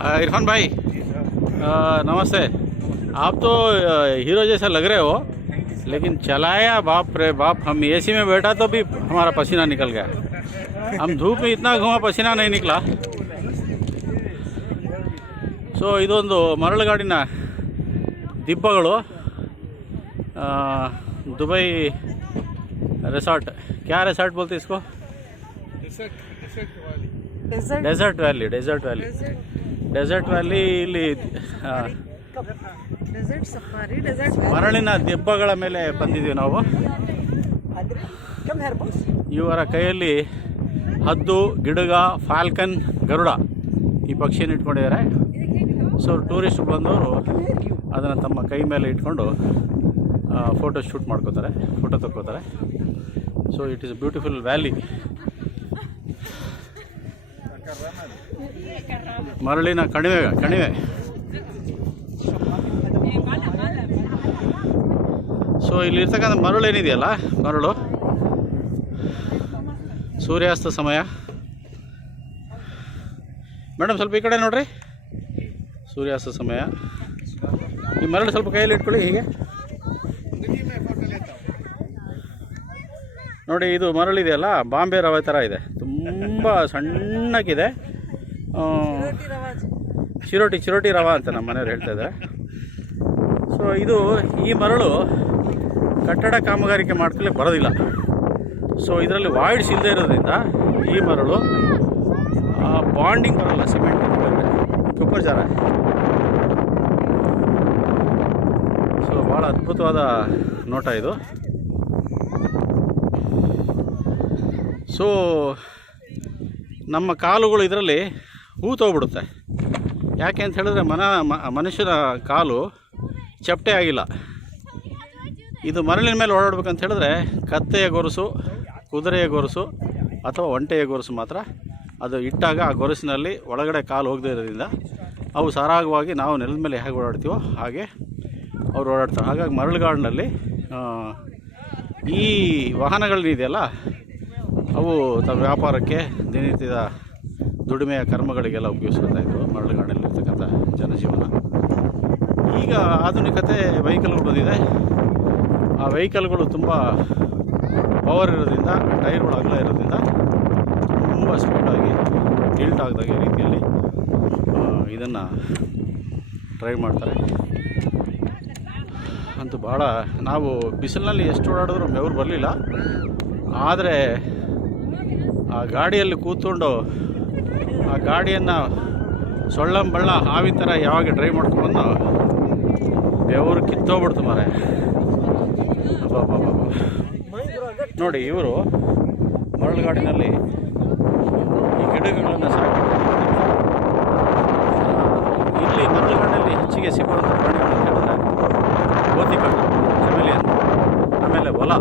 आ, इरफान भाई आ, नमस्ते आप तो आ, हीरो जैसा लग रहे हो लेकिन चलाया बाप रे बाप हम एसी में बैठा तो भी हमारा पसीना निकल गया हम धूप में इतना घुमा पसीना नहीं निकला ಸೊ ಇದೊಂದು ಮರಳುಗಾಡಿನ ದಿಬ್ಬಗಳು ಆ, ದುಬೈ ರೆಸಾರ್ಟ್ ಕ್ಯಾ resort ಬೋಲ್ತೆ ಇಸ್ಕೋ desert desert valley desert valley ಡೆಸರ್ಟ್ನಲ್ಲಿ ಇಲ್ಲಿ ಮರಳಿನ ದಿಬ್ಬಗಳ ಮೇಲೆ ಬಂದಿದ್ದೀವಿ ನಾವು. ಇವರ ಕೈಯಲ್ಲಿ ಹದ್ದು ಗಿಡಗ ಫಾಲ್ಕನ್ ಗರುಡ ಈ ಪಕ್ಷಿನ ಇಟ್ಕೊಂಡಿದ್ದಾರೆ? ಸೊ ಟೂರಿಸ್ಟ್ ಬಂದವರು ಅದನ್ನು ತಮ್ಮ ಕೈ ಮೇಲೆ ಇಟ್ಕೊಂಡು ಫೋಟೋ ಶೂಟ್ ಮಾಡ್ಕೋತಾರೆ photo ತಕ್ಕೋತಾರೆ. So it is beautiful valley ಮರಳಿನ ಕಣಿವೆ ಕಣಿವೆ. ಸೊ ಇಲ್ಲಿರ್ತಕ್ಕಂಥ ಮರಳು ಏನಿದೆಯಲ್ಲ, ಮರಳು? ಸೂರ್ಯಾಸ್ತ ಸಮಯ. ಮೇಡಮ್, ಸ್ವಲ್ಪ ಈ ಕಡೆ ನೋಡ್ರಿ. ಸೂರ್ಯಾಸ್ತ ಸಮಯ. ಈ ಮರಳು ಸ್ವಲ್ಪ ಕೈಯಲ್ಲಿ ಇಟ್ಕೊಳ್ಳಿ, ಹೀಗೆ. ನೋಡಿ, ಇದು ಮರಳಿದೆಯಲ್ಲ, ಬಾಂಬೆ ರವೆ ಥರ ಇದೆ. ತುಂಬ ಸಣ್ಣಕ್ಕಿದೆ ಚಿರೋಟಿ ಚಿರೋಟಿ ರವ ಅಂತ ನಮ್ಮ ಮನೆಯವ್ರು ಹೇಳ್ತಾ ಇದ್ದಾರೆ. ಸೊ ಇದು ಈ ಮರಳು ಕಟ್ಟಡ ಕಾಮಗಾರಿಕೆ ಮಾಡ್ತಲೇ ಬರೋದಿಲ್ಲ. ಸೊ ಇದರಲ್ಲಿ ವಾಯ್ಡ್ಸ್ ಇಲ್ಲದೆ ಇರೋದ್ರಿಂದ ಈ ಮರಳು ಬಾಂಡಿಂಗ್ ಬರೋಲ್ಲ ಸಿಮೆಂಟ್ ಕುಪ್ಪರ್ ಜಾರ ಸೊ ಭಾಳ ಅದ್ಭುತವಾದ ನೋಟ ಇದು. ಸೊ ನಮ್ಮ ಕಾಲುಗಳು ಇದರಲ್ಲಿ ಹೂತೋಗ್ಬಿಡುತ್ತೆ. ಯಾಕೆ ಅಂತ ಹೇಳಿದ್ರೆ ಮನ ಮನುಷ್ಯನ ಕಾಲು ಚಪ್ಪಟೆ ಆಗಿಲ್ಲ. ಇದು ಮರಳಿನ ಮೇಲೆ ಓಡಾಡ್ಬೇಕಂತ ಹೇಳಿದ್ರೆ ಕತ್ತೆಯ ಗೊರಸು, ಕುದುರೆಯ ಗೊರಸು ಅಥವಾ ಒಂಟೆಯ ಗೊರಸು ಮಾತ್ರ. ಅದು ಇಟ್ಟಾಗ ಆ ಗೊರಸಿನಲ್ಲಿ ಒಳಗಡೆ ಕಾಲು ಹೋಗದೇ ಇರೋದ್ರಿಂದ ಅವು ಸರಾಗವಾಗಿ ನಾವು ನೆಲದ ಮೇಲೆ ಹೇಗೆ ಓಡಾಡ್ತೀವೋ ಹಾಗೆ ಅವ್ರು ಓಡಾಡ್ತಾರೆ. ಹಾಗಾಗಿ ಮರಳುಗಾಡಿನಲ್ಲಿ ಈ ವಾಹನಗಳೇನಿದೆಯಲ್ಲ ಅವು ತಮ್ಮ ವ್ಯಾಪಾರಕ್ಕೆ ದಿನನಿತ್ಯದ ದುಡಿಮೆಯ ಕರ್ಮಗಳಿಗೆಲ್ಲ ಉಪಯೋಗಿಸ್ಕೊತಾ ಇದ್ದರು ಮರಳುಗಾಡಲ್ಲಿರ್ತಕ್ಕಂಥ ಜನಜೀವನ. ಈಗ ಆಧುನಿಕತೆ ವೆಹಿಕಲ್ಗಳು ಬಂದಿದೆ. ಆ ವೆಹಿಕಲ್ಗಳು ತುಂಬ ಪವರ್ ಇರೋದ್ರಿಂದ ಟೈರ್ಗಳು ಅಗಲ ಇರೋದ್ರಿಂದ ತುಂಬ ಸ್ಪೀಡಾಗಿ ಟಿಲ್ಟ್ ಆಗದಾಗೆ ರೀತಿಯಲ್ಲಿ ಇದನ್ನು ಡ್ರೈವ್ ಮಾಡ್ತಾರೆ. ಅಂತೂ ಭಾಳ ನಾವು ಬಿಸಿಲಿನಲ್ಲಿ ಎಷ್ಟು ಓಡಾಡಿದ್ರೂ ಮೆವ್ರು ಬರಲಿಲ್ಲ. ಆದರೆ ಆ ಗಾಡಿಯಲ್ಲಿ ಕೂತ್ಕೊಂಡು ಆ ಗಾಡಿಯನ್ನು ಸೊಳ್ಳಂಬಳ್ಳ ಹಾವಿ ಥರ ಯಾವಾಗ ಡ್ರೈವ್ ಮಾಡ್ಕೊಂಡು ಬೆವರು ಕಿತ್ತೋಗ್ಬಿಡ್ತು ಮಾರೆ. ನೋಡಿ, ಇವರು ಮರಳುಗಾಡಿನಲ್ಲಿ ಈ ಗಿಡಗಳನ್ನು ಸಾಕಿ ಇಲ್ಲಿ ಮರಳುಗಾಡಲ್ಲಿ ಹೆಚ್ಚಿಗೆ ಸಿಗುವಂಥ ಪ್ರಾಣಿಗಳು ಹೇಳಿದ್ರೆ ಗೋತಿಕಟ್ಟು ಚಮೇಲಿಯನ್ ಆಮೇಲೆ ಹೊಲ.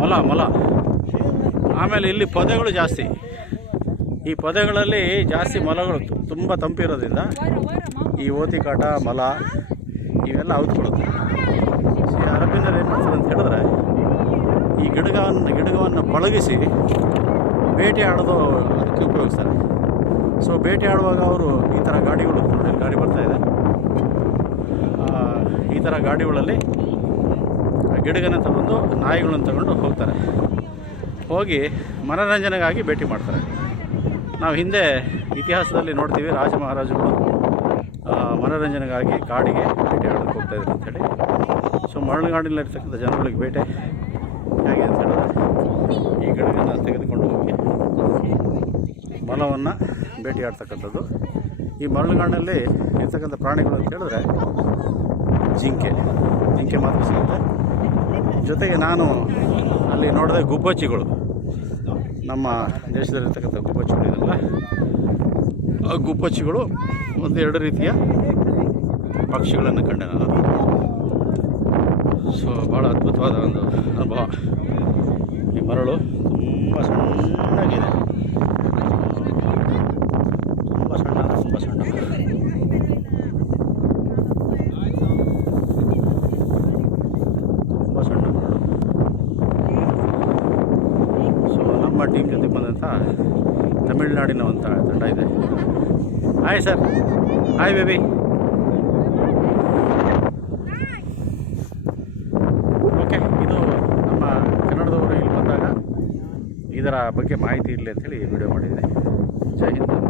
ಮೊಲ ಮೊಲ. ಆಮೇಲೆ ಇಲ್ಲಿ ಪೊದೆಗಳು ಜಾಸ್ತಿ. ಈ ಪೊದೆಗಳಲ್ಲಿ ಜಾಸ್ತಿ ಮಲಗಳು ತುಂಬ ತಂಪಿರೋದ್ರಿಂದ ಈ ಓತಿ ಕಾಟ, ಮೊಲ ಇವೆಲ್ಲ ಔತ್ಕೊಳ್ಳುತ್ತೆ ಅರಬ್ಬಿನಲ್ಲಿ ಏನು ಮಾಡ್ತಾರೆ ಅಂತ ಹೇಳಿದ್ರೆ, ಈ ಗಿಡಗವನ್ನು ಗಿಡಗವನ್ನು ಪಳಗಿಸಿ ಬೇಟೆ ಆಡೋದು ಅದಕ್ಕೆ ಉಪಯೋಗಿಸ್ತಾರೆ. ಸೊ ಬೇಟೆ ಆಡುವಾಗ ಅವರು ಈ ಥರ ಗಾಡಿಗಳು ನೋಡಿ ಗಾಡಿ ಬರ್ತಾ ಇದೆ. ಈ ಥರ ಗಾಡಿಗಳಲ್ಲಿ ಗಿಡಗನ್ನ ತಗೊಂಡು, ನಾಯಿಗಳನ್ನು ತಗೊಂಡು ಹೋಗ್ತಾರೆ. ಹೋಗಿ ಮನೋರಂಜನೆಗಾಗಿ ಭೇಟಿ ಮಾಡ್ತಾರೆ. ನಾವು ಹಿಂದೆ ಇತಿಹಾಸದಲ್ಲಿ ನೋಡ್ತೀವಿ ರಾಜ ಮಹಾರಾಜರು ಮನೋರಂಜನೆಗಾಗಿ ಕಾಡಿಗೆ ಬೇಟೆ ಆಡೋದಕ್ಕೆ ಹೋಗ್ತಾಯಿದ್ರು ಅಂತೇಳಿ ಸೊ, ಮರಳುಗಾಡಿನಲ್ಲಿರ್ತಕ್ಕಂಥ ಜನಗಳಿಗೆ ಬೇಟೆ ಹೇಗೆ ಅಂತ ಹೇಳಿದ್ರೆ, ಈ ಗಿಡಗಳನ್ನು ತೆಗೆದುಕೊಂಡು ಹೋಗಿ ಮಲವನ್ನು ಭೇಟಿ ಆಡ್ತಕ್ಕಂಥದ್ದು. ಈ ಮರಳುಗಾಡಿನಲ್ಲಿ ಇರ್ತಕ್ಕಂಥ ಪ್ರಾಣಿಗಳು ಅಂತ ಹೇಳಿದ್ರೆ ಜಿಂಕೆ. ಜಿಂಕೆ ಮಾತ್ರ ಸಿಗುತ್ತೆ. ಜೊತೆಗೆ ನಾನು ಅಲ್ಲಿ ನೋಡಿದೆ ಗುಬ್ಬಚ್ಚಿಗಳು. ನಮ್ಮ ದೇಶದಲ್ಲಿರ್ತಕ್ಕಂಥ ಗುಬ್ಬಚ್ಚಿಗಳು ಇದೆಲ್ಲ ಆ ಗುಬ್ಬಚ್ಚಿಗಳು ಒಂದೆರಡು ರೀತಿಯ ಪಕ್ಷಿಗಳನ್ನು ಕಂಡೆ ನಾನು. ಸೊ ಭಾಳ ಅದ್ಭುತವಾದ ಒಂದು ಅನುಭವ. ಈ ಮರಳು ತುಂಬ ಸಣ್ಣಗಿದೆ. ತುಂಬ ಸಣ್ಣ ತುಂಬ ಸಣ್ಣ ತುಂಬ ಸಣ್ಣ ಮರಳು ತಮಿಳುನಾಡಿನ ಒಂದು ತಂಡ ಇದೆ. Hi sir hi baby okay ಇದು ನಮ್ಮ ಕನ್ನಡದವರು ಇಲ್ಲಿ ಬಂದಾಗ ಇದರ ಬಗ್ಗೆ ಮಾಹಿತಿ ಇರಲಿ ಅಂತೇಳಿ ವಿಡಿಯೋ ಮಾಡಿದ್ದೀನಿ ಜೈ ಹಿಂದ್.